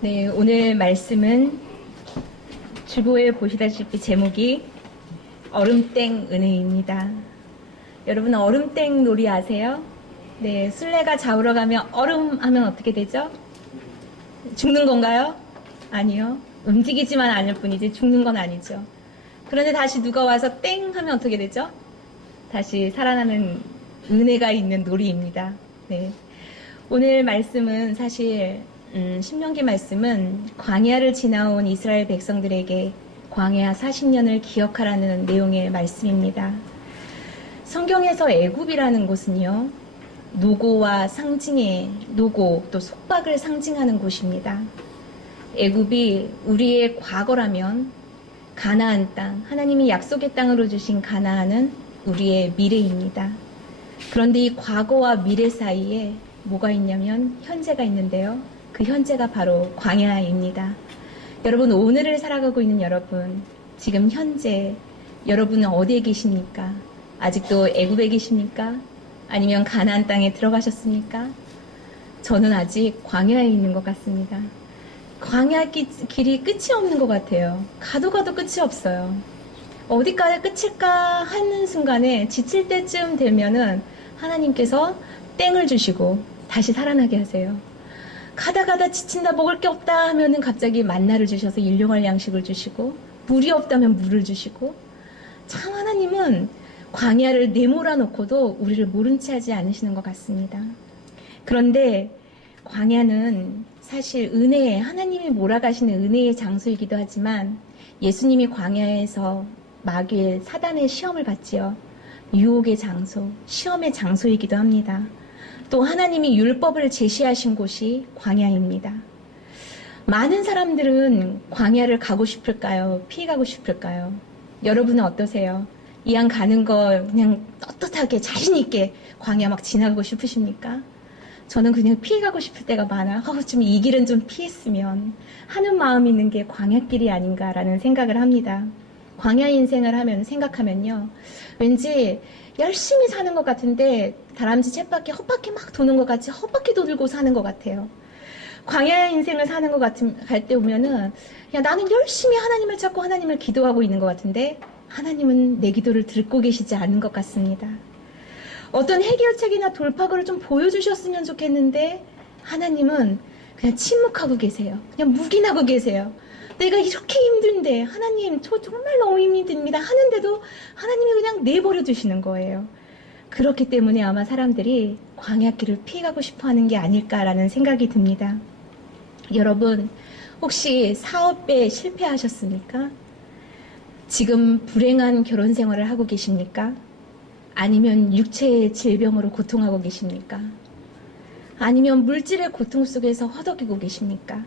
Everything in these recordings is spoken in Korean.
네, 오늘 말씀은 주보에 보시다시피 제목이 얼음땡 은혜입니다. 여러분 얼음땡 놀이 아세요? 네, 술래가 잡으러 가면 얼음 하면 어떻게 되죠? 죽는 건가요? 아니요. 움직이지만 않을 뿐이지 죽는 건 아니죠. 그런데 다시 누가 와서 땡 하면 어떻게 되죠? 다시 살아나는 은혜가 있는 놀이입니다. 네. 오늘 말씀은 사실 신명기 말씀은 광야를 지나온 이스라엘 백성들에게 광야 40년을 기억하라는 내용의 말씀입니다. 성경에서 애굽이라는 곳은요, 노고와 상징의 노고 또 속박을 상징하는 곳입니다. 애굽이 우리의 과거라면 가나안 땅, 하나님이 약속의 땅으로 주신 가나안은 우리의 미래입니다. 그런데 이 과거와 미래 사이에 뭐가 있냐면 현재가 있는데요. 그 현재가 바로 광야입니다. 여러분, 오늘을 살아가고 있는 여러분, 지금 현재 여러분은 어디에 계십니까? 아직도 애굽에 계십니까? 아니면 가나안 땅에 들어가셨습니까? 저는 아직 광야에 있는 것 같습니다. 광야 길이 끝이 없는 것 같아요. 가도 끝이 없어요. 어디까지 끝일까 하는 순간에 지칠 때쯤 되면은 하나님께서 땡을 주시고 다시 살아나게 하세요. 가다 지친다, 먹을 게 없다 하면은 갑자기 만나를 주셔서 일용할 양식을 주시고, 물이 없다면 물을 주시고, 참 하나님은 광야를 내몰아 놓고도 우리를 모른 채 하지 않으시는 것 같습니다. 그런데 광야는 사실 은혜의, 하나님이 몰아가시는 은혜의 장소이기도 하지만 예수님이 광야에서 마귀의 사단의 시험을 받지요. 유혹의 장소, 시험의 장소이기도 합니다. 또 하나님이 율법을 제시하신 곳이 광야입니다. 많은 사람들은 광야를 가고 싶을까요? 피해가고 싶을까요? 여러분은 어떠세요? 이왕 가는 거 그냥 떳떳하게 자신있게 광야 막 지나가고 싶으십니까? 저는 그냥 피해가고 싶을 때가 많아요. 좀 이 길은 좀 피했으면 하는 마음이 있는 게 광야길이 아닌가라는 생각을 합니다. 광야 인생을 생각하면요. 왠지 열심히 사는 것 같은데 다람쥐 쳇바퀴 헛바퀴 막 도는 것 같이 헛바퀴 돌고 사는 것 같아요. 광야 인생을 사는 것 같은 갈 때 보면은 야, 나는 열심히 하나님을 찾고 하나님을 기도하고 있는 것 같은데 하나님은 내 기도를 듣고 계시지 않은 것 같습니다. 어떤 해결책이나 돌파구를 좀 보여주셨으면 좋겠는데 하나님은 그냥 침묵하고 계세요. 그냥 묵인하고 계세요. 내가 이렇게 힘든데 하나님 저 정말 너무 힘듭니다 하는데도 하나님이 그냥 내버려 두시는 거예요. 그렇기 때문에 아마 사람들이 광야길을 피해가고 싶어하는 게 아닐까라는 생각이 듭니다. 여러분, 혹시 사업에 실패하셨습니까? 지금 불행한 결혼 생활을 하고 계십니까? 아니면 육체의 질병으로 고통하고 계십니까? 아니면 물질의 고통 속에서 허덕이고 계십니까?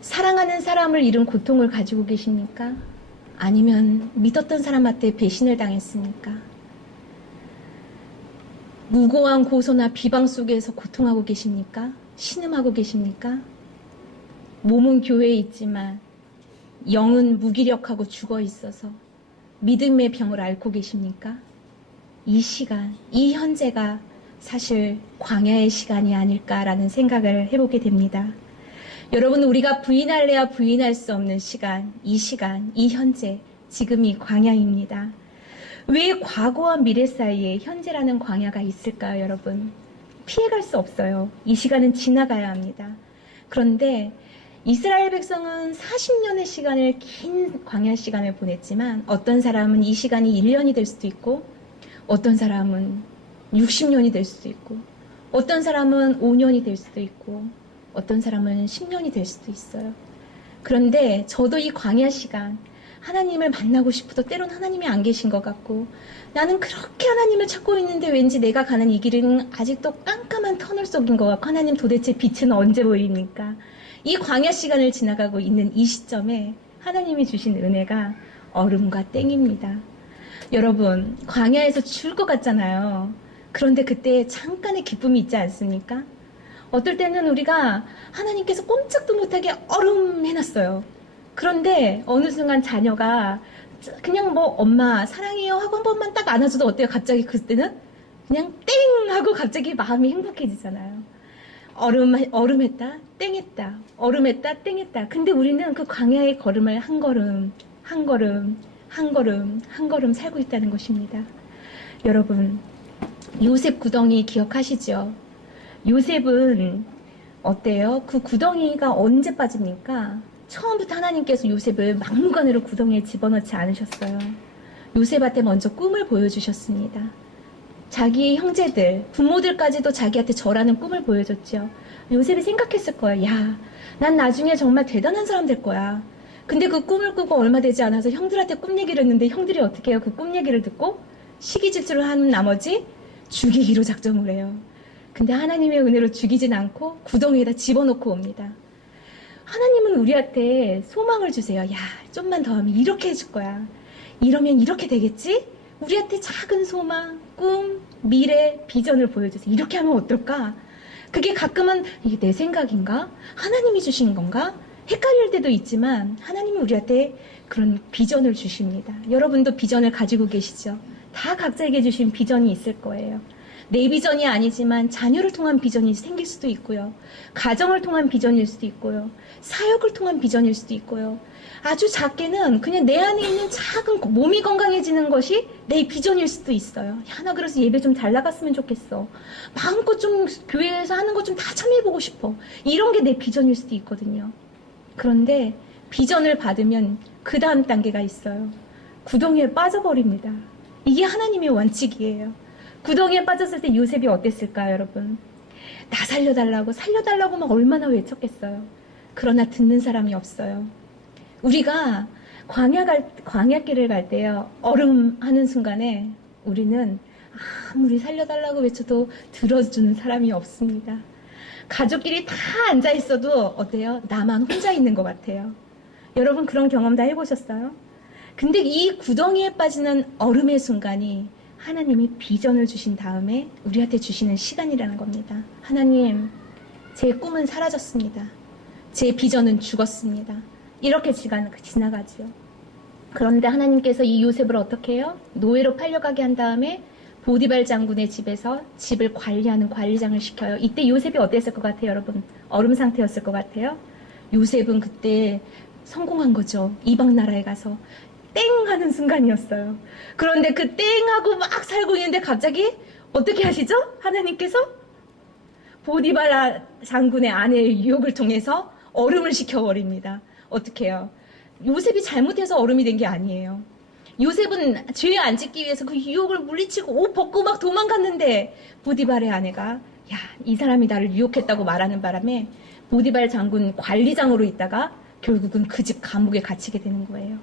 사랑하는 사람을 잃은 고통을 가지고 계십니까? 아니면 믿었던 사람한테 배신을 당했습니까? 무고한 고소나 비방 속에서 고통하고 계십니까? 신음하고 계십니까? 몸은 교회에 있지만 영은 무기력하고 죽어 있어서 믿음의 병을 앓고 계십니까? 이 시간, 이 현재가 사실 광야의 시간이 아닐까라는 생각을 해보게 됩니다. 여러분, 우리가 부인할래야 부인할 수 없는 시간, 이 현재, 지금이 광야입니다. 왜 과거와 미래 사이에 현재라는 광야가 있을까요, 여러분? 피해갈 수 없어요. 이 시간은 지나가야 합니다. 그런데 이스라엘 백성은 40년의 시간을 긴 광야 시간을 보냈지만 어떤 사람은 이 시간이 1년이 될 수도 있고 어떤 사람은 60년이 될 수도 있고 어떤 사람은 5년이 될 수도 있고 어떤 사람은 10년이 될 수도 있어요. 그런데 저도 이 광야 시간 하나님을 만나고 싶어도 때론 하나님이 안 계신 것 같고 나는 그렇게 하나님을 찾고 있는데 왠지 내가 가는 이 길은 아직도 깜깜한 터널 속인 것 같고 하나님 도대체 빛은 언제 보입니까? 이 광야 시간을 지나가고 있는 이 시점에 하나님이 주신 은혜가 얼음과 땡입니다. 여러분, 광야에서 죽을 것 같잖아요. 그런데 그때 잠깐의 기쁨이 있지 않습니까? 어떨 때는 우리가 하나님께서 꼼짝도 못하게 얼음 해놨어요. 그런데 어느 순간 자녀가 그냥 뭐 엄마 사랑해요 하고 한 번만 딱 안아줘도 어때요? 갑자기 그때는 그냥 땡 하고 갑자기 마음이 행복해지잖아요. 얼음했다, 땡했다, 얼음했다, 땡했다. 근데 우리는 그 광야의 걸음을 한 걸음, 한 걸음, 한 걸음, 한 걸음 살고 있다는 것입니다. 여러분, 요셉 구덩이 기억하시죠? 요셉은 어때요? 그 구덩이가 언제 빠집니까? 처음부터 하나님께서 요셉을 막무가내로 구덩이에 집어넣지 않으셨어요. 요셉한테 먼저 꿈을 보여주셨습니다. 자기 형제들, 부모들까지도 자기한테 절하는 꿈을 보여줬죠. 요셉이 생각했을 거예요. 야, 난 나중에 정말 대단한 사람 될 거야. 근데 그 꿈을 꾸고 얼마 되지 않아서 형들한테 꿈 얘기를 했는데 형들이 어떻게 해요? 그 꿈 얘기를 듣고 시기질투를 하는 나머지 죽이기로 작정을 해요. 근데 하나님의 은혜로 죽이진 않고 구덩이에다 집어넣고 옵니다. 하나님은 우리한테 소망을 주세요. 야, 좀만 더 하면 이렇게 해줄 거야. 이러면 이렇게 되겠지? 우리한테 작은 소망, 꿈, 미래, 비전을 보여주세요. 이렇게 하면 어떨까? 그게 가끔은 이게 내 생각인가? 하나님이 주신 건가? 헷갈릴 때도 있지만 하나님은 우리한테 그런 비전을 주십니다. 여러분도 비전을 가지고 계시죠? 다 각자에게 주신 비전이 있을 거예요. 내 비전이 아니지만 자녀를 통한 비전이 생길 수도 있고요. 가정을 통한 비전일 수도 있고요. 사역을 통한 비전일 수도 있고요. 아주 작게는 그냥 내 안에 있는 작은 몸이 건강해지는 것이 내 비전일 수도 있어요. 야, 나 그래서 예배 좀 잘 나갔으면 좋겠어. 마음껏 좀 교회에서 하는 것 좀 다 참여해보고 싶어. 이런 게 내 비전일 수도 있거든요. 그런데 비전을 받으면 그 다음 단계가 있어요. 구덩이에 빠져버립니다. 이게 하나님의 원칙이에요. 구덩이에 빠졌을 때 요셉이 어땠을까요, 여러분? 나 살려달라고 막 얼마나 외쳤겠어요. 그러나 듣는 사람이 없어요. 우리가 광야길을 갈 때요, 얼음하는 순간에 우리는 아무리 살려달라고 외쳐도 들어주는 사람이 없습니다. 가족끼리 다 앉아있어도 어때요? 나만 혼자 있는 것 같아요. 여러분 그런 경험 다 해보셨어요? 근데 이 구덩이에 빠지는 얼음의 순간이 하나님이 비전을 주신 다음에 우리한테 주시는 시간이라는 겁니다. 하나님, 제 꿈은 사라졌습니다. 제 비전은 죽었습니다. 이렇게 지나가지요. 그런데 하나님께서 이 요셉을 어떻게 해요? 노예로 팔려가게 한 다음에 보디발 장군의 집에서 집을 관리하는 관리장을 시켜요. 이때 요셉이 어땠을 것 같아요, 여러분? 얼음 상태였을 것 같아요? 요셉은 그때 성공한 거죠. 이방 나라에 가서 땡 하는 순간이었어요. 그런데 그 땡하고 막 살고 있는데 갑자기 어떻게 하시죠? 하나님께서 보디발 장군의 아내의 유혹을 통해서 얼음을 시켜버립니다. 어떻게 해요? 요셉이 잘못해서 얼음이 된 게 아니에요. 요셉은 죄에 안 짓기 위해서 그 유혹을 물리치고 옷 벗고 막 도망갔는데 보디발의 아내가 야, 이 사람이 나를 유혹했다고 말하는 바람에 보디발 장군 관리장으로 있다가 결국은 그 집 감옥에 갇히게 되는 거예요.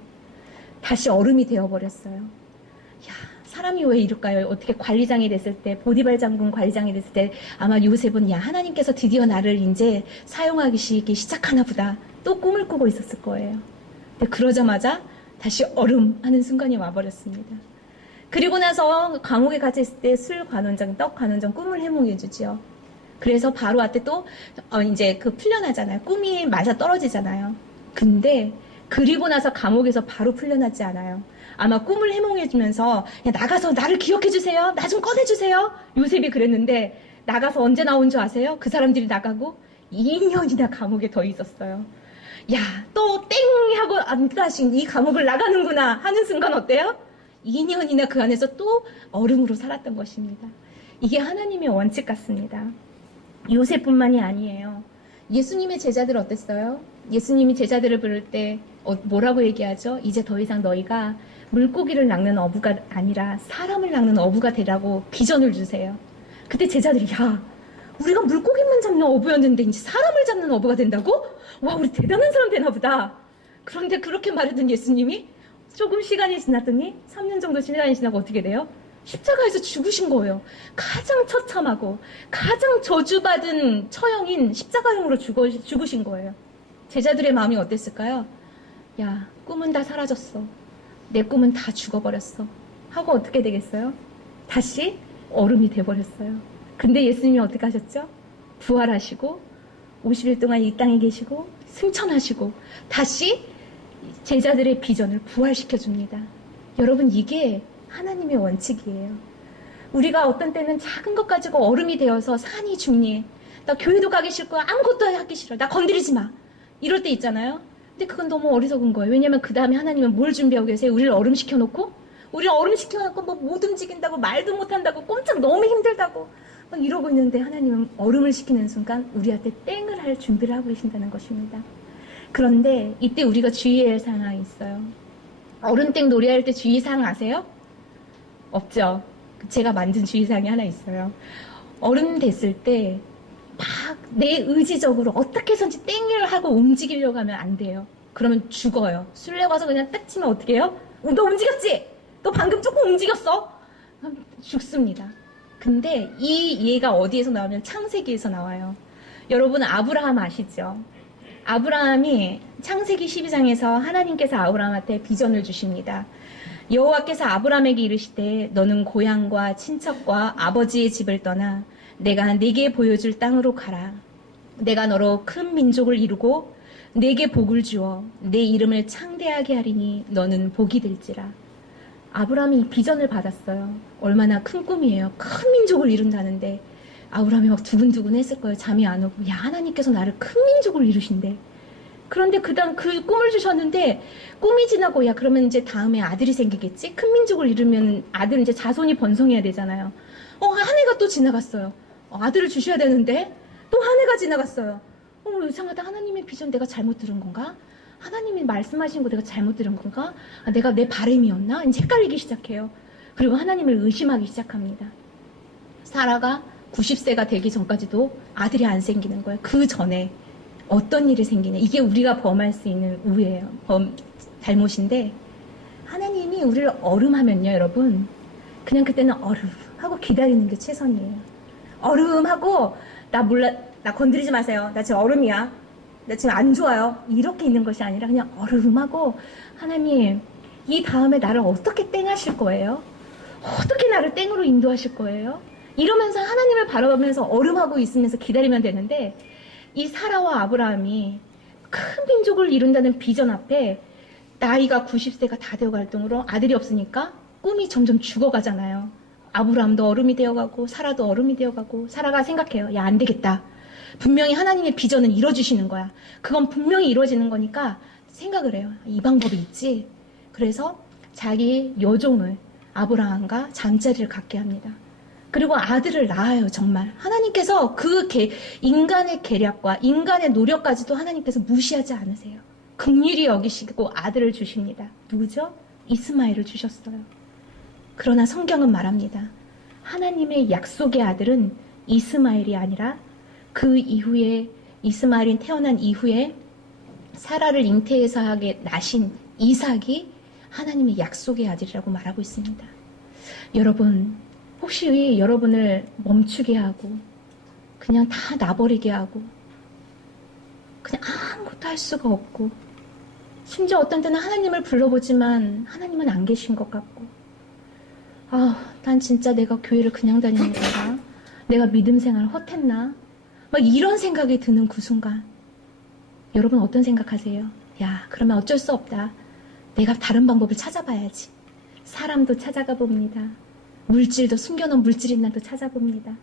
다시 얼음이 되어버렸어요. 야, 사람이 왜 이럴까요? 어떻게 관리장이 됐을 때, 보디발 장군 관리장이 됐을 때 아마 요셉은 야, 하나님께서 드디어 나를 이제 사용하기 시작하나 보다. 또 꿈을 꾸고 있었을 거예요. 근데 그러자마자 다시 얼음 하는 순간이 와버렸습니다. 그리고 나서 감옥에 갇혔을 때 술 관원장, 떡 관원장 꿈을 해몽해 주죠. 그래서 바로 앞에 또 이제 그 풀려나잖아요. 꿈이 맞아 떨어지잖아요. 근데 그리고 나서 감옥에서 바로 풀려나지 않아요. 아마 꿈을 해몽해주면서 야, 나가서 나를 기억해주세요. 나 좀 꺼내주세요. 요셉이 그랬는데 나가서 언제 나온 줄 아세요? 그 사람들이 나가고 2년이나 감옥에 더 있었어요. 야, 또 땡 하고 안 다시 이 감옥을 나가는구나 하는 순간 어때요? 2년이나 그 안에서 또 얼음으로 살았던 것입니다. 이게 하나님의 원칙 같습니다. 요셉뿐만이 아니에요. 예수님의 제자들 어땠어요? 예수님이 제자들을 부를 때 뭐라고 얘기하죠? 이제 더 이상 너희가 물고기를 낚는 어부가 아니라 사람을 낚는 어부가 되라고 비전을 주세요. 그때 제자들이 야, 우리가 물고기만 잡는 어부였는데 이제 사람을 잡는 어부가 된다고? 와, 우리 대단한 사람 되나 보다. 그런데 그렇게 말하던 예수님이 조금 시간이 지났더니 3년 정도 시간이 지나고 어떻게 돼요? 십자가에서 죽으신 거예요. 가장 처참하고 가장 저주받은 처형인 십자가형으로 죽으신 거예요. 제자들의 마음이 어땠을까요? 야, 꿈은 다 사라졌어. 내 꿈은 다 죽어버렸어. 하고 어떻게 되겠어요? 다시 얼음이 돼버렸어요. 근데 예수님이 어떻게 하셨죠? 부활하시고 50일 동안 이 땅에 계시고 승천하시고 다시 제자들의 비전을 부활시켜줍니다. 여러분, 이게 하나님의 원칙이에요. 우리가 어떤 때는 작은 것 가지고 얼음이 되어서 산이 중리해. 나 교회도 가기 싫고 아무것도 하기 싫어. 나 건드리지 마. 이럴 때 있잖아요. 근데 그건 너무 어리석은 거예요. 왜냐면 그 다음에 하나님은 뭘 준비하고 계세요? 우리를 얼음시켜놓고? 우리를 얼음시켜놓고 뭐 못 움직인다고, 말도 못한다고, 꼼짝 너무 힘들다고 막 이러고 있는데 하나님은 얼음을 식히는 순간 우리한테 땡을 할 준비를 하고 계신다는 것입니다. 그런데 이때 우리가 주의해야 할 상황이 있어요. 얼음땡 놀이할 때 주의사항 아세요? 없죠? 제가 만든 주의사항이 하나 있어요. 얼음 됐을 때 막 내 의지적으로 어떻게 해서든지 땡을 하고 움직이려고 하면 안 돼요. 그러면 죽어요. 술래 가서 그냥 딱 치면 어떻게 해요? 너 움직였지? 너 방금 조금 움직였어? 그럼 죽습니다. 근데 이 예가 어디에서 나오면 창세기에서 나와요. 여러분 아브라함 아시죠? 아브라함이 창세기 12장에서 하나님께서 아브라함한테 비전을 주십니다. 여호와께서 아브라함에게 이르시되 너는 고향과 친척과 아버지의 집을 떠나 내가 네게 보여줄 땅으로 가라. 내가 너로 큰 민족을 이루고 네게 복을 주어 내 이름을 창대하게 하리니 너는 복이 될지라. 아브라함이 이 비전을 받았어요. 얼마나 큰 꿈이에요. 큰 민족을 이룬다는데 아브라함이 막 두근두근 했을 거예요. 잠이 안 오고. 야, 하나님께서 나를 큰 민족을 이루신대. 그런데 그다음 그 꿈을 주셨는데 꿈이 지나고 야 그러면 이제 다음에 아들이 생기겠지? 큰 민족을 이루면 아들 이제 자손이 번성해야 되잖아요. 한 해가 또 지나갔어요. 아들을 주셔야 되는데 또 한 해가 지나갔어요. 이상하다. 하나님의 비전 내가 잘못 들은 건가? 하나님이 말씀하신 거 내가 잘못 들은 건가? 내가 내 바램이었나? 이제 헷갈리기 시작해요. 그리고 하나님을 의심하기 시작합니다. 사라가 90세가 되기 전까지도 아들이 안 생기는 거예요. 그 전에 어떤 일이 생기냐. 이게 우리가 범할 수 있는 우예요. 잘못인데 하나님이 우리를 얼음하면요, 여러분. 그냥 그때는 얼음 하고 기다리는 게 최선이에요. 얼음 하고 나 건드리지 마세요. 나 지금 얼음이야. 나 지금 안 좋아요. 이렇게 있는 것이 아니라 그냥 얼음 하고 하나님 이 다음에 나를 어떻게 땡하실 거예요? 어떻게 나를 땡으로 인도하실 거예요? 이러면서 하나님을 바라보면서 얼음하고 있으면서 기다리면 되는데 이 사라와 아브라함이 큰 민족을 이룬다는 비전 앞에 나이가 90세가 다 되어갈 정도로 아들이 없으니까 꿈이 점점 죽어가잖아요. 아브라함도 얼음이 되어가고 사라도 얼음이 되어가고 사라가 생각해요. 야, 안 되겠다. 분명히 하나님의 비전은 이루어주시는 거야. 그건 분명히 이루어지는 거니까 생각을 해요. 이 방법이 있지. 그래서 자기 여종을 아브라함과 잠자리를 갖게 합니다. 그리고 아들을 낳아요. 정말 하나님께서 인간의 계략과 인간의 노력까지도 하나님께서 무시하지 않으세요. 긍휼히 여기시고 아들을 주십니다. 누구죠? 이스마엘을 주셨어요. 그러나 성경은 말합니다. 하나님의 약속의 아들은 이스마엘이 아니라 그 이후에 이스마엘이 태어난 이후에 사라를 잉태해서 하게 나신 이삭이 하나님의 약속의 아들이라고 말하고 있습니다. 여러분 혹시 여러분을 멈추게 하고 그냥 다 놔버리게 하고 그냥 아무것도 할 수가 없고 심지어 어떤 때는 하나님을 불러보지만 하나님은 안 계신 것 같고 난 진짜 내가 교회를 그냥 다니는 건가? 내가 믿음 생활 헛했나? 막 이런 생각이 드는 그 순간 여러분 어떤 생각하세요? 야, 그러면 어쩔 수 없다. 내가 다른 방법을 찾아봐야지. 사람도 찾아가 봅니다. 물질도 숨겨놓은 물질 있나 도 찾아봅니다.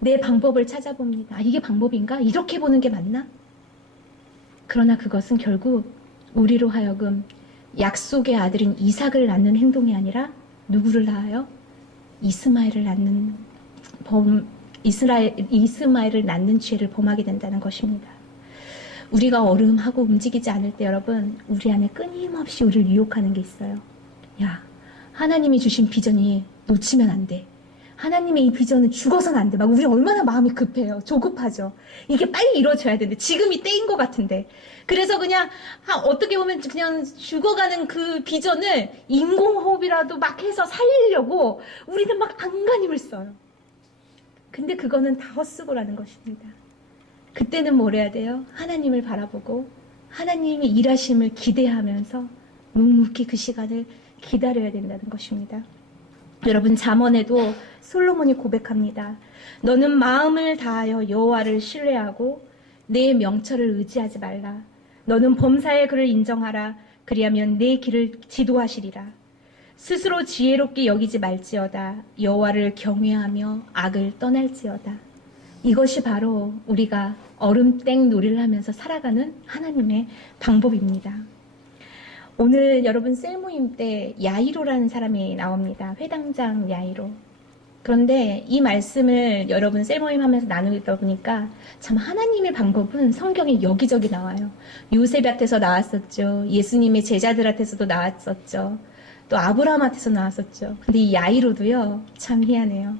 내 방법을 찾아봅니다. 이게 방법인가? 이렇게 보는 게 맞나? 그러나 그것은 결국 우리로 하여금 약속의 아들인 이삭을 낳는 행동이 아니라 누구를 낳아요? 이스마엘을 낳는 죄를 범하게 된다는 것입니다. 우리가 얼음하고 움직이지 않을 때 여러분 우리 안에 끊임없이 우리를 유혹하는 게 있어요. 야, 하나님이 주신 비전이 놓치면 안 돼. 하나님의 이 비전은 죽어서는 안 돼. 막 우리 얼마나 마음이 급해요. 조급하죠. 이게 빨리 이루어져야 되는데 지금이 때인 것 같은데. 그래서 그냥 어떻게 보면 그냥 죽어가는 그 비전을 인공호흡이라도 막 해서 살리려고 우리는 막 안간힘을 써요. 근데 그거는 다 헛수고라는 것입니다. 그때는 뭘 해야 돼요? 하나님을 바라보고 하나님의 일하심을 기대하면서 묵묵히 그 시간을 기다려야 된다는 것입니다. 여러분 잠언에도 솔로몬이 고백합니다. 너는 마음을 다하여 여호와를 신뢰하고 내 명철을 의지하지 말라. 너는 범사의 그를 인정하라. 그리하면 내 길을 지도하시리라. 스스로 지혜롭게 여기지 말지어다. 여호와를 경외하며 악을 떠날지어다. 이것이 바로 우리가 얼음땡 놀이를 하면서 살아가는 하나님의 방법입니다. 오늘 여러분 셀모임 때 야이로라는 사람이 나옵니다. 회당장 야이로. 그런데 이 말씀을 여러분 셀모임 하면서 나누다 보니까 참 하나님의 방법은 성경에 여기저기 나와요. 요셉한테서 나왔었죠. 예수님의 제자들한테서도 나왔었죠. 또 아브라함한테서 나왔었죠. 근데 이 야이로도요, 참 희한해요.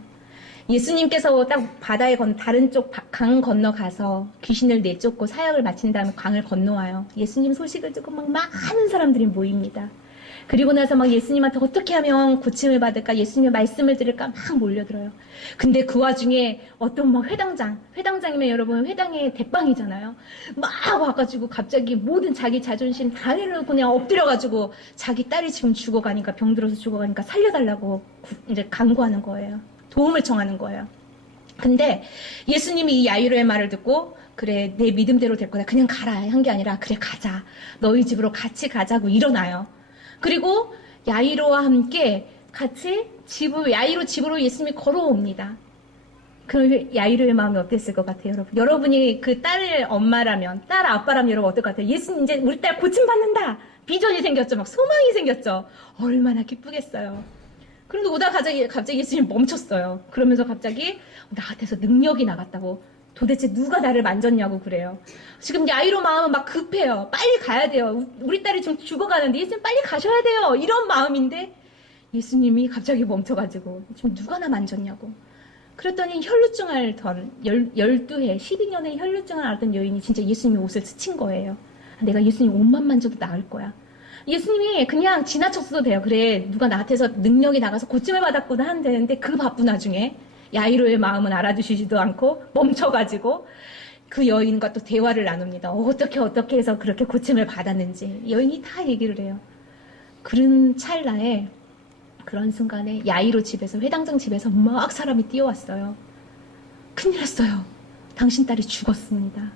예수님께서 딱 바다에 다른 쪽 강 건너가서 귀신을 내쫓고 사역을 마친 다음에 강을 건너와요. 예수님 소식을 듣고 막 많은 사람들이 모입니다. 그리고 나서 막 예수님한테 어떻게 하면 고침을 받을까, 예수님의 말씀을 들을까 막 몰려들어요. 근데 그 와중에 어떤 막 회당장이면 여러분 회당의 대빵이잖아요. 막 와가지고 갑자기 모든 자기 자존심 다 내려놓고 그냥 엎드려가지고 자기 딸이 지금 죽어가니까, 병들어서 죽어가니까 살려달라고 이제 간구하는 거예요. 도움을 청하는 거예요. 근데 예수님이 이 야이로의 말을 듣고 그래 내 믿음대로 될 거다 그냥 가라 한 게 아니라 그래 가자 너희 집으로 같이 가자고 일어나요. 그리고 야이로와 함께 같이 야이로 집으로 예수님이 걸어옵니다. 그 야이로의 마음이 어땠을 것 같아요, 여러분? 여러분이 그 딸의 엄마라면, 딸 아빠라면 여러분 어떨 것 같아요? 예수님 이제 우리 딸 고침받는다! 비전이 생겼죠. 막 소망이 생겼죠. 얼마나 기쁘겠어요. 그런데 오다 갑자기 예수님 멈췄어요. 그러면서 갑자기 나한테서 능력이 나갔다고. 도대체 누가 나를 만졌냐고 그래요. 지금 야이로 마음은 막 급해요. 빨리 가야 돼요. 우리 딸이 지금 죽어가는데 예수님 빨리 가셔야 돼요. 이런 마음인데 예수님이 갑자기 멈춰가지고 지금 누가 나 만졌냐고. 그랬더니 혈루증을 12해, 12년의 혈루증을 앓던 여인이 진짜 예수님의 옷을 스친 거예요. 내가 예수님 옷만 만져도 나을 거야. 예수님이 그냥 지나쳤어도 돼요. 그래, 누가 나한테서 능력이 나가서 고침을 받았구나 하면 되는데 그 바쁜 와중에 야이로의 마음은 알아주시지도 않고 멈춰가지고 그 여인과 또 대화를 나눕니다. 어떻게 해서 그렇게 고침을 받았는지 여인이 다 얘기를 해요. 그런 찰나에 그런 순간에 야이로 집에서 회당장 집에서 막 사람이 뛰어왔어요. 큰일 났어요. 당신 딸이 죽었습니다.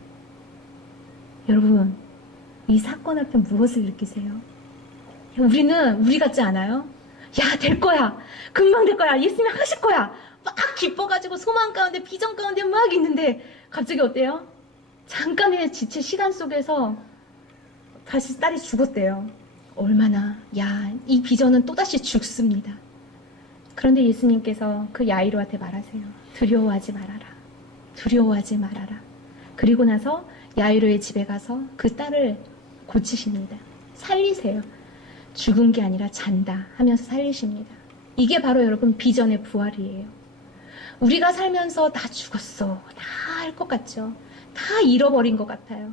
여러분 이 사건 앞에 무엇을 느끼세요? 우리 같지 않아요? 야, 될 거야. 금방 될 거야. 예수님이 하실 거야. 막 기뻐가지고 소망 가운데 비전 가운데 막 있는데 갑자기 어때요? 잠깐의 지체 시간 속에서 다시 딸이 죽었대요. 얼마나 이 비전은 또다시 죽습니다. 그런데 예수님께서 그 야이로한테 말하세요. 두려워하지 말아라. 두려워하지 말아라. 그리고 나서 야이로의 집에 가서 그 딸을 고치십니다. 살리세요. 죽은 게 아니라 잔다 하면서 살리십니다. 이게 바로 여러분 비전의 부활이에요. 우리가 살면서 다 죽었어. 다 할 것 같죠. 다 잃어버린 것 같아요.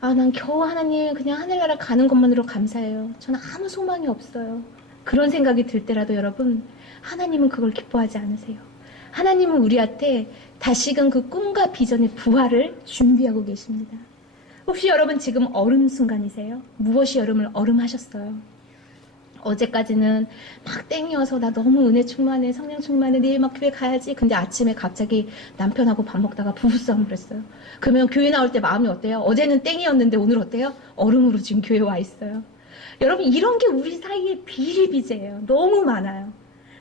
난 겨우 하나님 그냥 하늘나라 가는 것만으로 감사해요. 저는 아무 소망이 없어요. 그런 생각이 들 때라도 여러분 하나님은 그걸 기뻐하지 않으세요. 하나님은 우리한테 다시금 그 꿈과 비전의 부활을 준비하고 계십니다. 혹시 여러분 지금 얼음 순간이세요? 무엇이 여러분을 얼음하셨어요? 어제까지는 막 땡이어서 나 너무 은혜 충만해, 성령 충만해, 내일 막 교회 가야지. 근데 아침에 갑자기 남편하고 밥 먹다가 부부싸움을 했어요. 그러면 교회 나올 때 마음이 어때요? 어제는 땡이었는데 오늘 어때요? 얼음으로 지금 교회 와 있어요. 여러분 이런 게 우리 사이에 비일비재예요. 너무 많아요.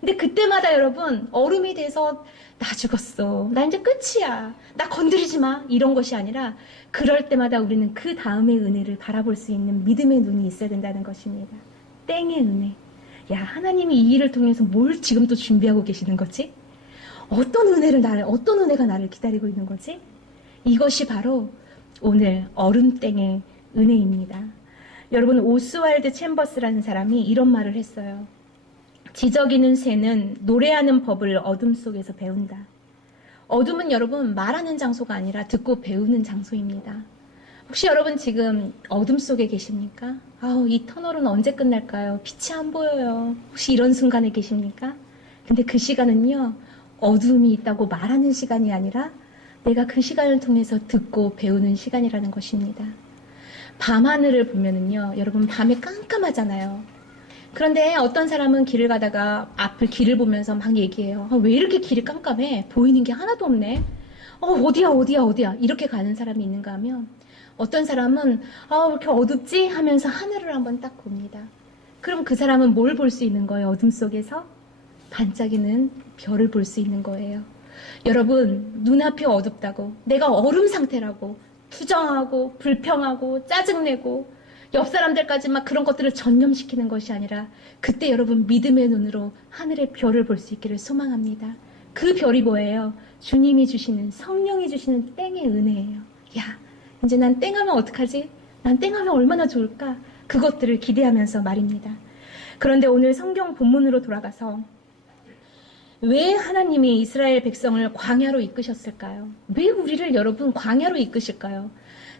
근데 그때마다 여러분 얼음이 돼서 나 죽었어. 나 이제 끝이야. 나 건드리지 마. 이런 것이 아니라 그럴 때마다 우리는 그 다음의 은혜를 바라볼 수 있는 믿음의 눈이 있어야 된다는 것입니다. 땡의 은혜. 야, 하나님이 이 일을 통해서 뭘 지금 또 준비하고 계시는 거지? 어떤 은혜가 나를 기다리고 있는 거지? 이것이 바로 오늘 얼음땡의 은혜입니다. 여러분 오스왈드 챔버스라는 사람이 이런 말을 했어요. 지저귀는 새는 노래하는 법을 어둠 속에서 배운다. 어둠은 여러분 말하는 장소가 아니라 듣고 배우는 장소입니다. 혹시 여러분 지금 어둠 속에 계십니까? 이 터널은 언제 끝날까요? 빛이 안 보여요. 혹시 이런 순간에 계십니까? 근데 그 시간은요, 어둠이 있다고 말하는 시간이 아니라 내가 그 시간을 통해서 듣고 배우는 시간이라는 것입니다. 밤하늘을 보면은요, 여러분 밤에 깜깜하잖아요. 그런데 어떤 사람은 길을 가다가 앞을 길을 보면서 막 얘기해요. 왜 이렇게 길이 깜깜해? 보이는 게 하나도 없네. 어디야. 이렇게 가는 사람이 있는가 하면 어떤 사람은 왜 이렇게 어둡지? 하면서 하늘을 한번 딱 봅니다. 그럼 그 사람은 뭘 볼 수 있는 거예요? 어둠 속에서? 반짝이는 별을 볼 수 있는 거예요. 여러분, 눈앞이 어둡다고, 내가 얼음 상태라고, 투정하고, 불평하고, 짜증내고, 옆 사람들까지 막 그런 것들을 전념시키는 것이 아니라, 그때 여러분 믿음의 눈으로 하늘의 별을 볼 수 있기를 소망합니다. 그 별이 뭐예요? 주님이 주시는, 성령이 주시는 땡의 은혜예요. 야, 이제 난 땡하면 어떡하지? 난 땡하면 얼마나 좋을까? 그것들을 기대하면서 말입니다. 그런데 오늘 성경 본문으로 돌아가서 왜 하나님이 이스라엘 백성을 광야로 이끄셨을까요? 왜 우리를 여러분 광야로 이끄실까요?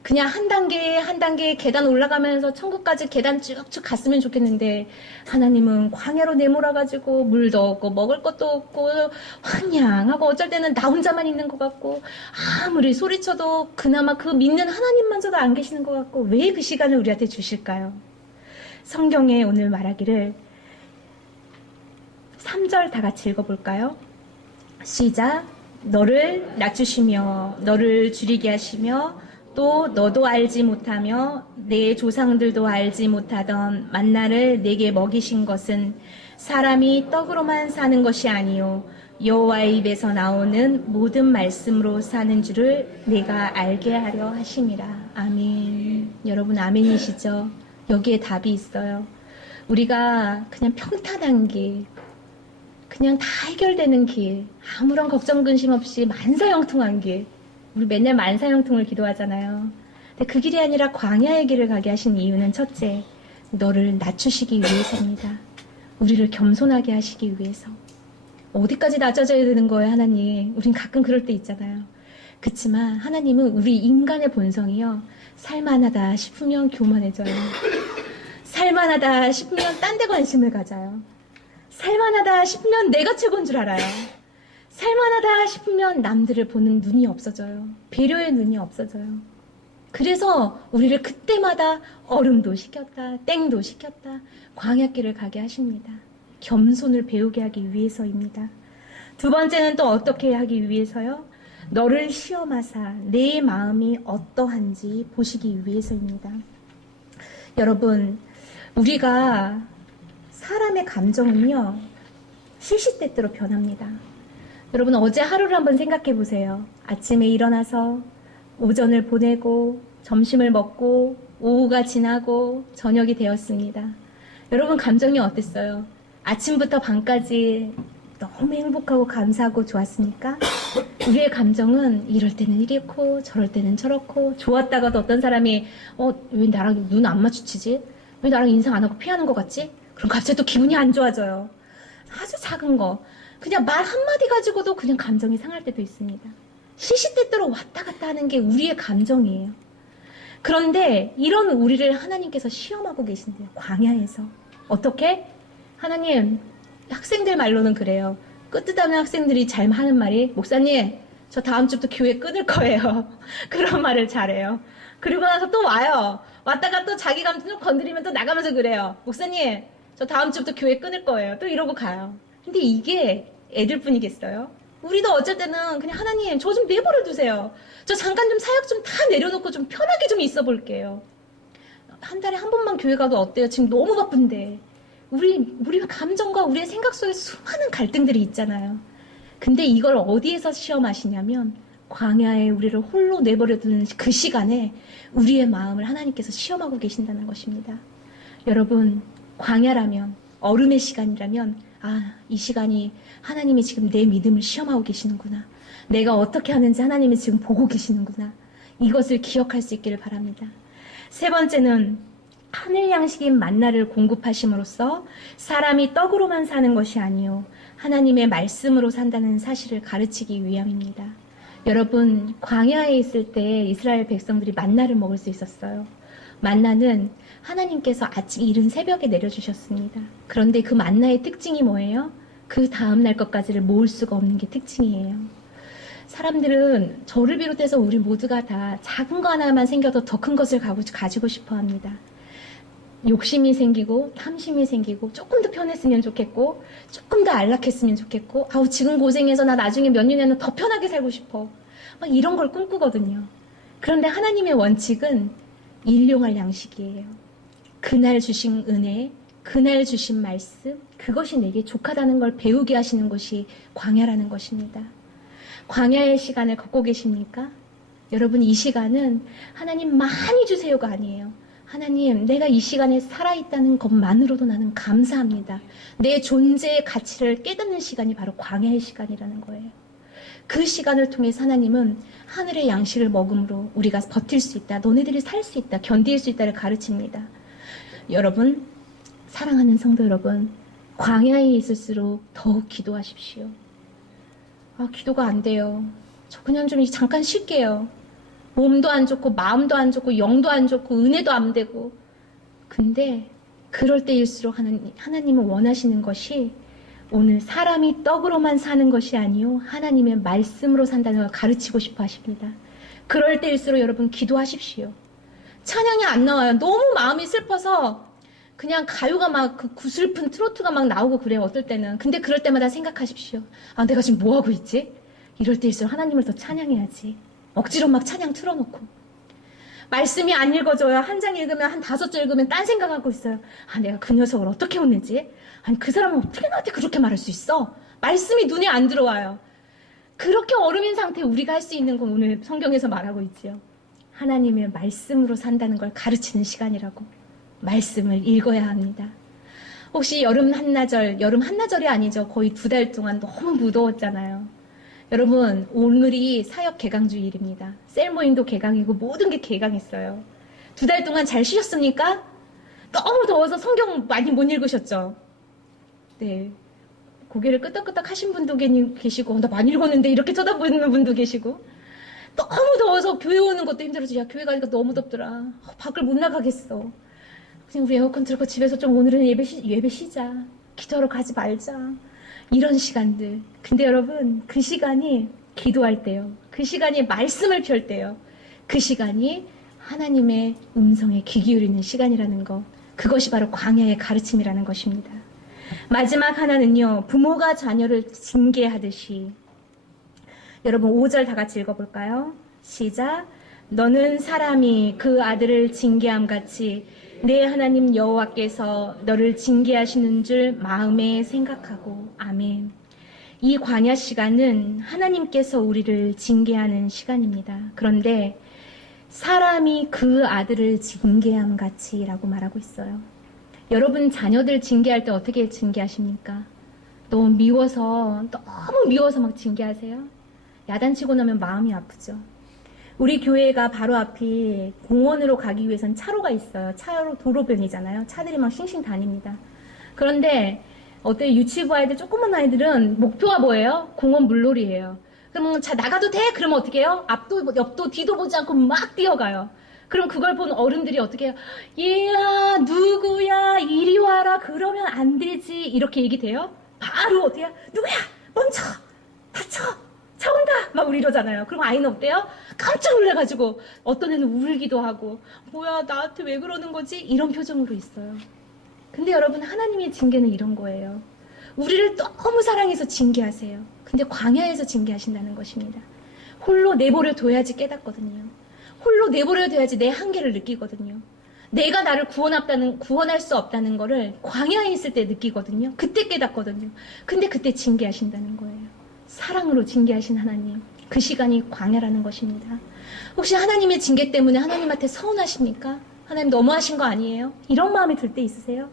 그냥 한 단계 한 단계 계단 올라가면서 천국까지 계단 쭉쭉 갔으면 좋겠는데 하나님은 광야로 내몰아가지고 물도 없고 먹을 것도 없고 황량하고 어쩔 때는 나 혼자만 있는 것 같고 아무리 소리쳐도 그나마 그 믿는 하나님만저도 안 계시는 것 같고 왜 그 시간을 우리한테 주실까요? 성경에 오늘 말하기를 3절 다 같이 읽어볼까요? 시작. 너를 낮추시며 너를 줄이게 하시며 또 너도 알지 못하며 내 조상들도 알지 못하던 만나를 내게 먹이신 것은 사람이 떡으로만 사는 것이 아니요 여호와의 입에서 나오는 모든 말씀으로 사는 줄을 내가 알게 하려 하심이라. 아멘. 여러분 아멘이시죠? 여기에 답이 있어요. 우리가 그냥 평탄한 길, 그냥 다 해결되는 길, 아무런 걱정 근심 없이 만사형통한 길, 우리 맨날 만사형통을 기도하잖아요. 근데 그 길이 아니라 광야의 길을 가게 하신 이유는 첫째, 너를 낮추시기 위해서입니다. 우리를 겸손하게 하시기 위해서. 어디까지 낮아져야 되는 거예요, 하나님? 우린 가끔 그럴 때 있잖아요. 그치만 하나님은 우리 인간의 본성이요, 살만하다 싶으면 교만해져요. 살만하다 싶으면 딴 데 관심을 가져요. 살만하다 싶으면 내가 최고인 줄 알아요. 살만하다 싶으면 남들을 보는 눈이 없어져요. 배려의 눈이 없어져요. 그래서 우리를 그때마다 얼음도 시켰다, 땡도 시켰다, 광야길을 가게 하십니다. 겸손을 배우게 하기 위해서입니다. 두 번째는 또 어떻게 하기 위해서요? 너를 시험하사 내 마음이 어떠한지 보시기 위해서입니다. 여러분, 우리가 사람의 감정은요, 시시때때로 변합니다. 여러분, 어제 하루를 한번 생각해 보세요. 아침에 일어나서 오전을 보내고 점심을 먹고 오후가 지나고 저녁이 되었습니다. 여러분 감정이 어땠어요? 아침부터 밤까지 너무 행복하고 감사하고 좋았습니까? 우리의 감정은 이럴 때는 이렇고 저럴 때는 저렇고, 좋았다가도 어떤 사람이 왜 나랑 눈 안 마주치지? 왜 나랑 인사 안 하고 피하는 것 같지? 그럼 갑자기 또 기분이 안 좋아져요. 아주 작은 거, 그냥 말 한마디 가지고도 그냥 감정이 상할 때도 있습니다. 시시때때로 왔다 갔다 하는 게 우리의 감정이에요. 그런데 이런 우리를 하나님께서 시험하고 계신대요. 광야에서. 어떻게? 하나님, 학생들 말로는 그래요. 끄트다는 학생들이 잘 하는 말이, 목사님, 저 다음 주부터 교회 끊을 거예요. 그런 말을 잘해요. 그리고 나서 또 와요. 왔다가 또 자기 감정 좀 건드리면 또 나가면서 그래요. 목사님, 저 다음 주부터 교회 끊을 거예요. 또 이러고 가요. 근데 이게 애들 뿐이겠어요? 우리도 어쩔 때는 그냥 하나님, 저 좀 내버려 두세요. 저 잠깐 좀 사역 좀 다 내려놓고 좀 편하게 좀 있어 볼게요. 한 달에 한 번만 교회 가도 어때요? 지금 너무 바쁜데. 우리 감정과 우리의 생각 속에 수많은 갈등들이 있잖아요. 근데 이걸 어디에서 시험하시냐면, 광야에 우리를 홀로 내버려 두는 그 시간에 우리의 마음을 하나님께서 시험하고 계신다는 것입니다. 여러분, 광야라면, 얼음의 시간이라면, 이 시간이 하나님이 지금 내 믿음을 시험하고 계시는구나. 내가 어떻게 하는지 하나님이 지금 보고 계시는구나. 이것을 기억할 수 있기를 바랍니다. 세 번째는 하늘 양식인 만나를 공급하심으로써 사람이 떡으로만 사는 것이 아니요 하나님의 말씀으로 산다는 사실을 가르치기 위함입니다. 여러분, 광야에 있을 때 이스라엘 백성들이 만나를 먹을 수 있었어요. 만나는 하나님께서 아침 이른 새벽에 내려주셨습니다. 그런데 그 만나의 특징이 뭐예요? 그 다음날 것까지를 모을 수가 없는 게 특징이에요. 사람들은 저를 비롯해서 우리 모두가 다 작은 거 하나만 생겨도 더 큰 것을 가지고 싶어 합니다. 욕심이 생기고 탐심이 생기고, 조금 더 편했으면 좋겠고, 조금 더 안락했으면 좋겠고, 지금 고생해서 나 나중에 몇 년에는 더 편하게 살고 싶어, 막 이런 걸 꿈꾸거든요. 그런데 하나님의 원칙은 일용할 양식이에요. 그날 주신 은혜, 그날 주신 말씀, 그것이 내게 족하다는 걸 배우게 하시는 것이 광야라는 것입니다. 광야의 시간을 걷고 계십니까? 여러분, 이 시간은 하나님 많이 주세요가 아니에요. 하나님, 내가 이 시간에 살아있다는 것만으로도 나는 감사합니다. 내 존재의 가치를 깨닫는 시간이 바로 광야의 시간이라는 거예요. 그 시간을 통해서 하나님은 하늘의 양식을 먹음으로 우리가 버틸 수 있다, 너네들이 살 수 있다, 견딜 수 있다를 가르칩니다. 여러분, 사랑하는 성도 여러분, 광야에 있을수록 더욱 기도하십시오. 기도가 안 돼요. 저 그냥 좀 잠깐 쉴게요. 몸도 안 좋고 마음도 안 좋고 영도 안 좋고 은혜도 안 되고. 근데 그럴 때일수록 하나님은 원하시는 것이 오늘 사람이 떡으로만 사는 것이 아니요 하나님의 말씀으로 산다는 걸 가르치고 싶어 하십니다. 그럴 때일수록 여러분 기도하십시오. 찬양이 안 나와요. 너무 마음이 슬퍼서 그냥 가요가 막 그 구슬픈 트로트가 막 나오고 그래요. 어떨 때는. 근데 그럴 때마다 생각하십시오. 내가 지금 뭐 하고 있지? 이럴 때일수록 하나님을 더 찬양해야지. 억지로 막 찬양 틀어놓고. 말씀이 안 읽어져요. 한 장 읽으면 한 5절 읽으면 딴 생각하고 있어요. 내가 그 녀석을 어떻게 혼내지? 그 사람은 어떻게 나한테 그렇게 말할 수 있어? 말씀이 눈에 안 들어와요. 그렇게 얼음인 상태에 우리가 할 수 있는 건 오늘 성경에서 말하고 있지요. 하나님의 말씀으로 산다는 걸 가르치는 시간이라고. 말씀을 읽어야 합니다. 혹시 여름 한나절이 아니죠. 거의 2달 동안 너무 무더웠잖아요. 여러분, 오늘이 사역 개강주일입니다. 셀모임도 개강이고 모든 게 개강했어요. 2달 동안 잘 쉬셨습니까? 너무 더워서 성경 많이 못 읽으셨죠? 네. 고개를 끄덕끄덕 하신 분도 계시고, 나 많이 읽었는데 이렇게 쳐다보는 분도 계시고, 너무 더워서 교회 오는 것도 힘들어서, 교회 가니까 너무 덥더라. 밖을 못 나가겠어. 그냥 우리 에어컨 틀고 집에서 좀 오늘은 예배 쉬자. 기도하러 가지 말자. 이런 시간들. 근데 여러분, 그 시간이 기도할 때요. 그 시간이 말씀을 펼 때요. 그 시간이 하나님의 음성에 귀 기울이는 시간이라는 것. 그것이 바로 광야의 가르침이라는 것입니다. 마지막 하나는요. 부모가 자녀를 징계하듯이. 여러분 5절 다 같이 읽어볼까요? 시작. 너는 사람이 그 아들을 징계함 같이 내 하나님 여호와께서 너를 징계하시는 줄 마음에 생각하고. 아멘. 이 광야 시간은 하나님께서 우리를 징계하는 시간입니다. 그런데 사람이 그 아들을 징계함 같이라고 말하고 있어요. 여러분 자녀들 징계할 때 어떻게 징계하십니까? 너무 미워서 막 징계하세요? 야단치고 나면 마음이 아프죠. 우리 교회가 바로 앞이 공원으로 가기 위해선 차로가 있어요. 차로 도로변이잖아요. 차들이 막 싱싱 다닙니다. 그런데 어때 유치부 아이들, 조그만 아이들은 목표가 뭐예요? 공원 물놀이예요. 그러면 나가도 돼? 그러면 어떻게 해요? 앞도 옆도 뒤도 보지 않고 막 뛰어가요. 그럼 그걸 본 어른들이 어떻게 해요? 얘야 누구야 이리 와라 그러면 안 되지 이렇게 얘기돼요? 바로 어떻게 해요? 누구야 멈춰 다쳐 차 온다 막 우리 이러잖아요. 그럼 아이는 어때요? 깜짝 놀라가지고 어떤 애는 울기도 하고 뭐야 나한테 왜 그러는 거지? 이런 표정으로 있어요. 근데 여러분 하나님의 징계는 이런 거예요. 우리를 너무 사랑해서 징계하세요. 근데 광야에서 징계하신다는 것입니다. 홀로 내버려 둬야지 깨닫거든요. 홀로 내버려 둬야지 내 한계를 느끼거든요. 내가 나를 구원할 수 없다는 거를 광야에 있을 때 느끼거든요. 그때 깨닫거든요. 근데 그때 징계하신다는 거예요. 사랑으로 징계하신 하나님. 그 시간이 광야라는 것입니다. 혹시 하나님의 징계 때문에 하나님한테 서운하십니까? 하나님 너무하신 거 아니에요? 이런 마음이 들 때 있으세요?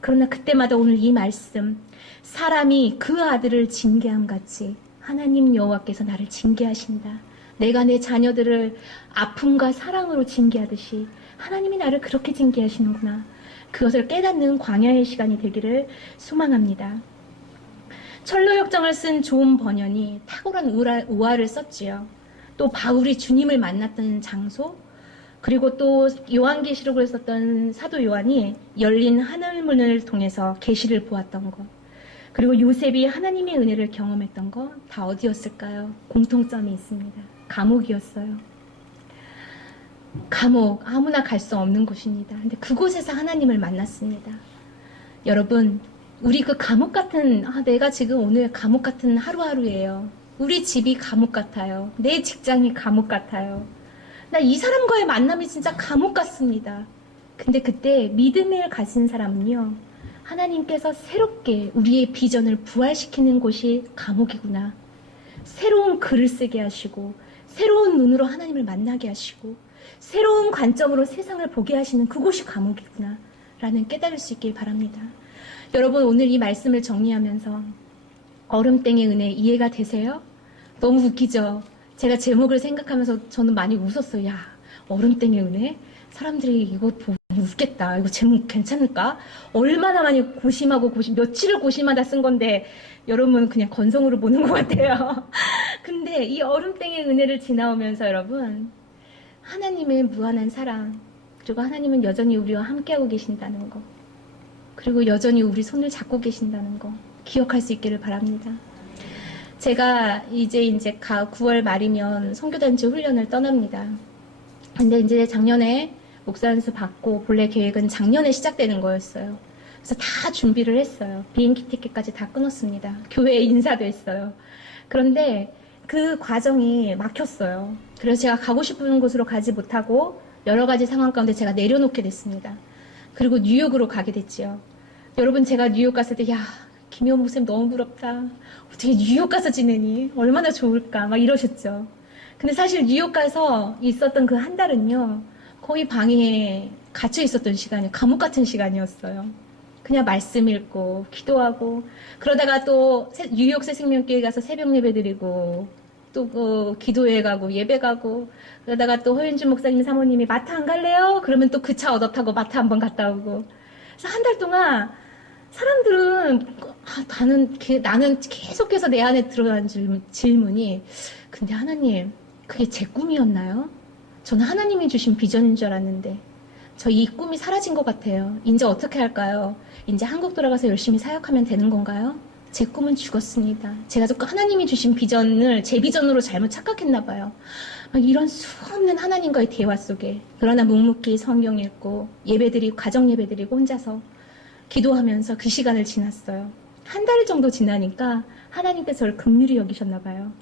그러나 그때마다 오늘 이 말씀, 사람이 그 아들을 징계함 같이 하나님 여호와께서 나를 징계하신다. 내가 내 자녀들을 아픔과 사랑으로 징계하듯이 하나님이 나를 그렇게 징계하시는구나. 그것을 깨닫는 광야의 시간이 되기를 소망합니다. 철로역정을 쓴 존 번연이 탁월한 우화를 썼지요. 또 바울이 주님을 만났던 장소, 그리고 또 요한계시록을 썼던 사도 요한이 열린 하늘문을 통해서 계시를 보았던 것, 그리고 요셉이 하나님의 은혜를 경험했던 것 다 어디였을까요? 공통점이 있습니다. 감옥이었어요. 감옥, 아무나 갈 수 없는 곳입니다. 근데 그곳에서 하나님을 만났습니다. 여러분, 우리 그 감옥 같은, 내가 지금 오늘 감옥 같은 하루하루예요. 우리 집이 감옥 같아요. 내 직장이 감옥 같아요. 나 이 사람과의 만남이 진짜 감옥 같습니다. 근데 그때 믿음을 가진 사람은요, 하나님께서 새롭게 우리의 비전을 부활시키는 곳이 감옥이구나. 새로운 글을 쓰게 하시고 새로운 눈으로 하나님을 만나게 하시고 새로운 관점으로 세상을 보게 하시는 그곳이 감옥이구나 라는 깨달을 수 있길 바랍니다. 여러분, 오늘 이 말씀을 정리하면서 얼음땡의 은혜 이해가 되세요? 너무 웃기죠? 제가 제목을 생각하면서 저는 많이 웃었어요. 야, 얼음땡의 은혜? 사람들이 이거 보고 웃겠다. 이거 제목 괜찮을까? 얼마나 많이 며칠을 고심하다 쓴 건데 여러분 그냥 건성으로 보는 것 같아요. 근데 이 얼음땡의 은혜를 지나오면서 여러분, 하나님의 무한한 사랑, 그리고 하나님은 여전히 우리와 함께하고 계신다는 거, 그리고 여전히 우리 손을 잡고 계신다는 거 기억할 수 있기를 바랍니다. 제가 이제 9월 말이면 선교단체 훈련을 떠납니다. 근데 이제 작년에 목사 연수 받고 본래 계획은 작년에 시작되는 거였어요. 그래서 다 준비를 했어요. 비행기 티켓까지 다 끊었습니다. 교회에 인사도 했어요. 그런데 그 과정이 막혔어요. 그래서 제가 가고 싶은 곳으로 가지 못하고 여러 가지 상황 가운데 제가 내려놓게 됐습니다. 그리고 뉴욕으로 가게 됐지요. 여러분, 제가 뉴욕 갔을 때, 야, 김효 목사님 너무 부럽다. 어떻게 뉴욕 가서 지내니? 얼마나 좋을까? 막 이러셨죠. 근데 사실 뉴욕 가서 있었던 그 한 달은요, 거의 방에 갇혀 있었던 시간이 감옥 같은 시간이었어요. 그냥 말씀 읽고 기도하고 그러다가 또 뉴욕 새생명교회 가서 새벽 예배 드리고 또 기도회 가고 예배 가고 그러다가 또 허윤준 목사님 사모님이 마트 안 갈래요? 그러면 또 그 차 얻어 타고 마트 한번 갔다 오고. 그래서 한 달 동안 사람들은 나는 계속해서 내 안에 들어간 질문이, 근데 하나님, 그게 제 꿈이었나요? 저는 하나님이 주신 비전인 줄 알았는데 저 이 꿈이 사라진 것 같아요. 이제 어떻게 할까요? 이제 한국 돌아가서 열심히 사역하면 되는 건가요? 제 꿈은 죽었습니다. 제가 자꾸 하나님이 주신 비전을 제 비전으로 잘못 착각했나 봐요. 막 이런 수없는 하나님과의 대화 속에, 그러나 묵묵히 성경 읽고 예배드리고 가정 예배드리고 혼자서 기도하면서 그 시간을 지났어요. 한 달 정도 지나니까 하나님께서 저를 긍휼히 여기셨나 봐요.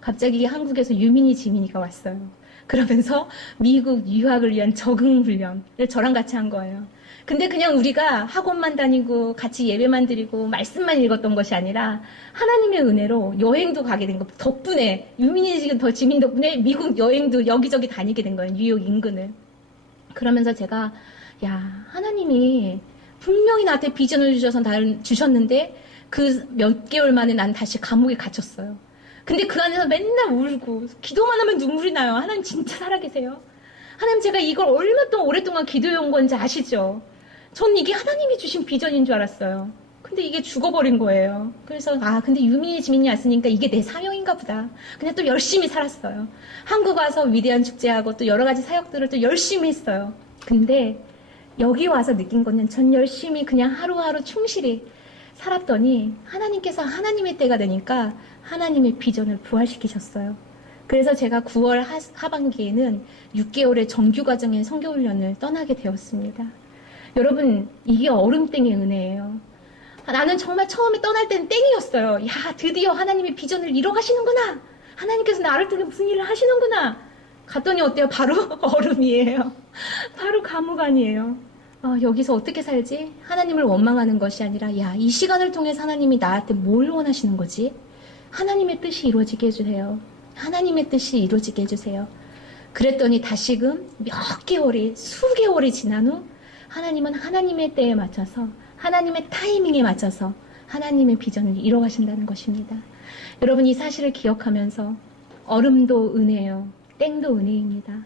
갑자기 한국에서 유민희 지민이가 왔어요. 그러면서 미국 유학을 위한 적응 훈련을 저랑 같이 한 거예요. 근데 그냥 우리가 학원만 다니고 같이 예배만 드리고 말씀만 읽었던 것이 아니라 하나님의 은혜로 여행도 가게 된 거. 덕분에 유민희 지민 덕분에 미국 여행도 여기저기 다니게 된 거예요. 뉴욕 인근을. 그러면서 제가, 야, 하나님이 분명히 나한테 비전을 주셨는데 그 몇 개월 만에 난 다시 감옥에 갇혔어요. 근데 그 안에서 맨날 울고 기도만 하면 눈물이 나요. 하나님 진짜 살아계세요. 하나님, 제가 이걸 오랫동안 기도해 온 건지 아시죠? 전 이게 하나님이 주신 비전인 줄 알았어요. 근데 이게 죽어버린 거예요. 그래서 근데 유민희 지민이 왔으니까 이게 내 사명인가 보다. 그냥 또 열심히 살았어요. 한국 와서 위대한 축제하고 또 여러 가지 사역들을 또 열심히 했어요. 근데 여기 와서 느낀 거는 전 열심히 그냥 하루하루 충실히 살았더니 하나님께서 하나님의 때가 되니까 하나님의 비전을 부활시키셨어요. 그래서 제가 9월 하반기에는 6개월의 정규과정의 선교훈련을 떠나게 되었습니다. 여러분, 이게 얼음땡의 은혜예요. 나는 정말 처음에 떠날 때는 땡이었어요. 야, 드디어 하나님의 비전을 이뤄가시는구나. 하나님께서 나를 통해 무슨 일을 하시는구나. 갔더니 어때요? 바로 얼음이에요. 바로 감옥 안이에요. 여기서 어떻게 살지? 하나님을 원망하는 것이 아니라, 야, 이 시간을 통해서 하나님이 나한테 뭘 원하시는 거지? 하나님의 뜻이 이루어지게 해주세요. 하나님의 뜻이 이루어지게 해주세요. 그랬더니 다시금 수개월이 지난 후 하나님은 하나님의 때에 맞춰서, 하나님의 타이밍에 맞춰서 하나님의 비전을 이뤄가신다는 것입니다. 여러분, 이 사실을 기억하면서 얼음도 은혜예요. 땡도 은혜입니다.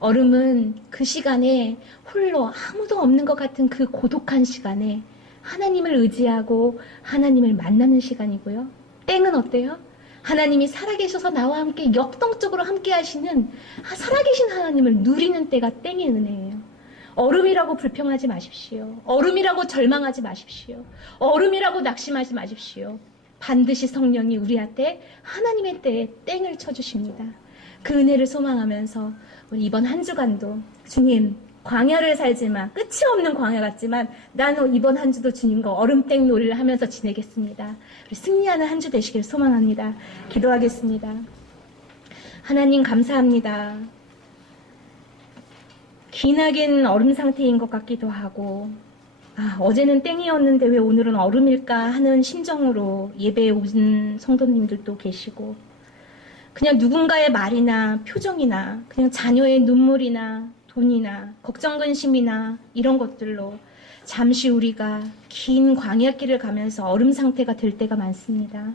얼음은 그 시간에 홀로 아무도 없는 것 같은 그 고독한 시간에 하나님을 의지하고 하나님을 만나는 시간이고요. 땡은 어때요? 하나님이 살아계셔서 나와 함께 역동적으로 함께 하시는 살아계신 하나님을 누리는 때가 땡의 은혜예요. 얼음이라고 불평하지 마십시오. 얼음이라고 절망하지 마십시오. 얼음이라고 낙심하지 마십시오. 반드시 성령이 우리한테 하나님의 때에 땡을 쳐주십니다. 그 은혜를 소망하면서 우리 이번 한 주간도 주님, 광야를 살지만, 끝이 없는 광야 같지만 나는 이번 한 주도 주님과 얼음땡 놀이를 하면서 지내겠습니다. 우리 승리하는 한 주 되시길 소망합니다. 기도하겠습니다. 하나님, 감사합니다. 기나긴 얼음 상태인 것 같기도 하고, 어제는 땡이었는데 왜 오늘은 얼음일까 하는 심정으로 예배에 온 성도님들도 계시고, 그냥 누군가의 말이나 표정이나 그냥 자녀의 눈물이나 돈이나 걱정 근심이나 이런 것들로 잠시 우리가 긴 광야길을 가면서 얼음 상태가 될 때가 많습니다.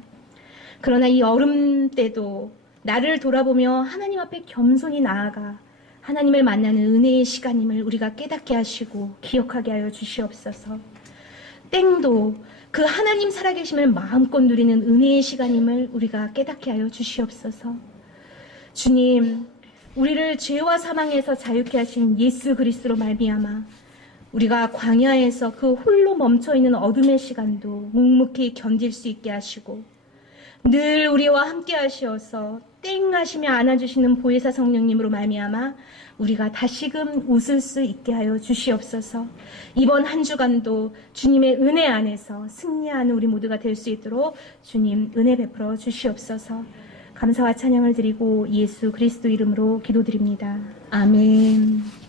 그러나 이 얼음 때도 나를 돌아보며 하나님 앞에 겸손히 나아가 하나님을 만나는 은혜의 시간임을 우리가 깨닫게 하시고 기억하게 하여 주시옵소서. 땡도 그 하나님 살아계심을 마음껏 누리는 은혜의 시간임을 우리가 깨닫게 하여 주시옵소서. 주님, 우리를 죄와 사망에서 자유케 하신 예수 그리스도로 말미암아 우리가 광야에서 그 홀로 멈춰있는 어둠의 시간도 묵묵히 견딜 수 있게 하시고 늘 우리와 함께 하시어서 땡 하시며 안아주시는 보혜사 성령님으로 말미암아 우리가 다시금 웃을 수 있게 하여 주시옵소서. 이번 한 주간도 주님의 은혜 안에서 승리하는 우리 모두가 될 수 있도록 주님 은혜 베풀어 주시옵소서. 감사와 찬양을 드리고 예수 그리스도 이름으로 기도드립니다. 아멘.